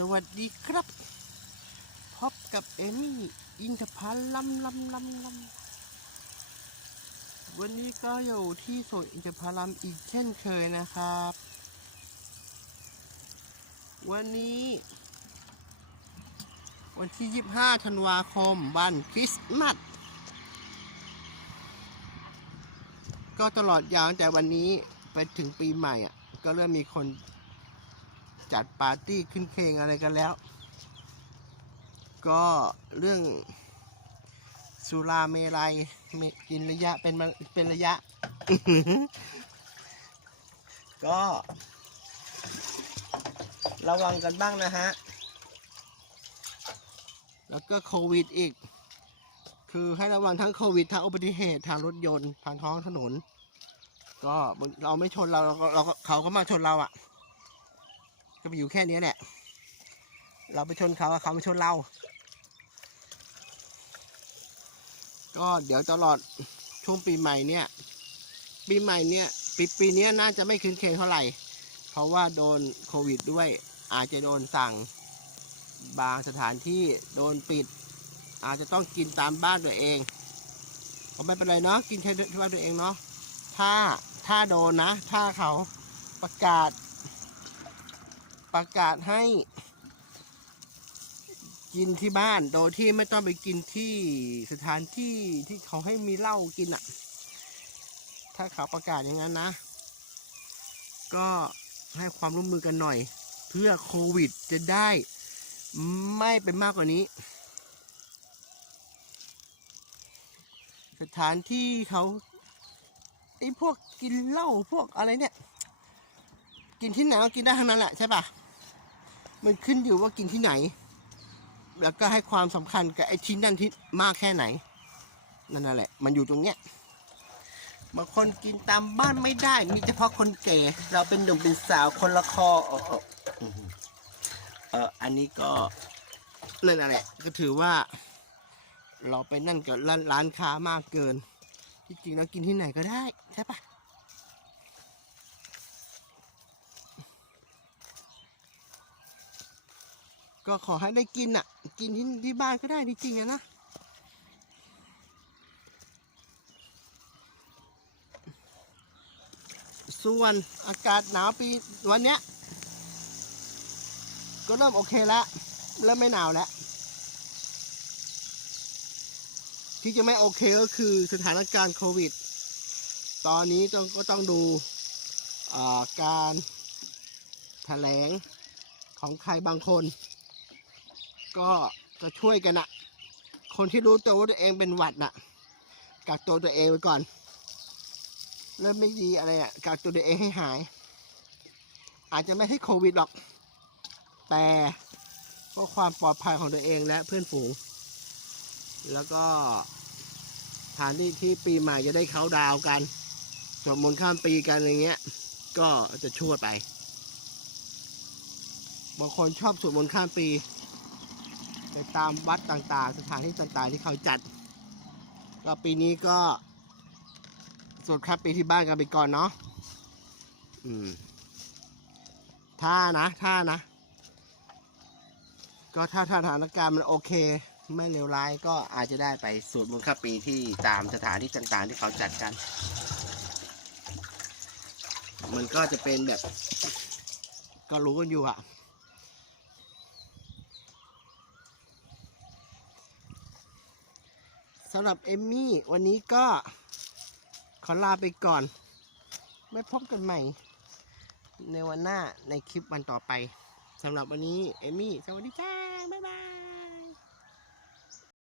สวัสดีครับ พบกับเอมี่อินทพันลำลำลำลำวันนี้ก็อยู่ที่สวนอินทพลัมอีกเช่นเคยนะครับ วันนี้ วันที่ 25ธันวาคมวันคริสต์มาสก็ตลอดยาวแต่วันนี้ไปถึงปีใหม่อะ ก็เริ่มมีคน จัดปาร์ตี้ขึ้นเคงอะไรกันแล้ว ก็เรื่องสุราเมลัยเมกินระยะเป็นเป็นระยะ ก็ ระวังกันบ้างนะฮะ แล้วก็โควิดอีก คือให้ระวังทั้งโควิดทั้งอุบัติเหตุทางรถยนต์ทางท้องถนน ก็เราไม่ชนเราเราก็เราก็เขาก็มาชนเราอะ่ะ ก็ไปอยู่แค่นี้แหละเราไปชนเขาเขาไปชนเรา ก็เดี๋ยวตลอดช่วงปีใหม่เนี่ย ปีใหม่เนี่ยปีปีนี้น่าจะไม่คืนเคงเท่าไหร่ เพราะว่าโดนโควิดด้วย อาจจะโดนสั่งบางสถานที่โดนปิด อาจจะต้องกินตามบ้านตัวเองก็ไม่เป็นไรเนาะกินแค่ที่บ้านตัวเองเนาะถ้าถ้าโดนนะ ถ้าเขาประกาศ ประกาศให้กินที่บ้าน โดยที่ไม่ต้องไปกินที่สถานที่ที่เขาให้มีเหล้ากินอะ่ะ ถ้าเขาประกาศอย่างนั้นนะ ก็ให้ความร่วมมือกันหน่อย เพื่อโควิดจะได้ไม่เป็นมากกว่านี้ สถานที่เขาไอ้พวกกินเหล้าพวกอะไรเนี่ย กินที่ไหนก็กินได้ทั้งนั้นแหละใช่ปะมันขึ้นอยู่ว่ากินที่ไหน แล้วก็ให้ความสำคัญกับไอ้ที่นั่นที่มากแค่ไหน นั่นแหละ มันอยู่ตรงเนี้ยบางคนกินตามบ้านไม่ได้ มีเฉพาะคนแก่ เราเป็นหนุ่มเป็นสาวคนละคอเออเอออื้อหือเอออันนี้ก็นั่นน่ะแหละ ก็ถือว่า เราไปนั่นกับร้านร้านค้ามากเกิน ที่จริงเรากินที่ไหนก็ได้ ใช่ปะ ก็ขอให้ได้กินอะ กินที่ที่บ้านก็ได้จริงๆนะส่วนอากาศหนาวปีวันเนี้ย ก็เริ่มโอเคแล้ว เริ่มไม่หนาวแล้ว ที่จะไม่โอเคก็คือสถานการณ์โควิด ตอนนี้ต้องก็ต้องดูการแถลงของใครบางคน ก็จะช่วยกันอะคนที่รู้ตัวว่าตัวเองเป็นหวัดน่ะกักตัวตัวเองไว้ก่อน เริ่มไม่ดีอะไรอะกักตัวตัวเองให้หาย อาจจะไม่ให้โควิดหรอก แต่เพื่อความปลอดภัยของตัวเองและเพื่อนฝูง แล้วก็ฐานที่ที่ปีใหม่จะได้เขาดาวกันสวดมนต์ข้ามปีกันอะไรเงี้ย ก็จะช่วยไป บางคนชอบสวดมนต์ข้ามปี ไปตามวัดต่างๆ สถานที่ต่างๆ ที่เขาจัด ก็ปีนี้ก็สวดข้ามปีที่บ้านกันไปก่อนเนาะอืมถ้านะ ถ้านะ ก็ถ้าสถานการณ์มันโอเค ไม่เลวร้ายก็อาจจะได้ไปสวดมนต์ข้ามปีที่ตามสถานที่ต่างๆ ที่เขาจัดกัน มันก็จะเป็นแบบ ก็รู้กันอยู่อะ สำหรับเอมมี่ วันนี้ก็ขอลาไปก่อน ไม่พบกันใหม่ ในวันหน้าในคลิปวันต่อไปสำหรับวันนี้ เอมมี่ สวัสดีจ้า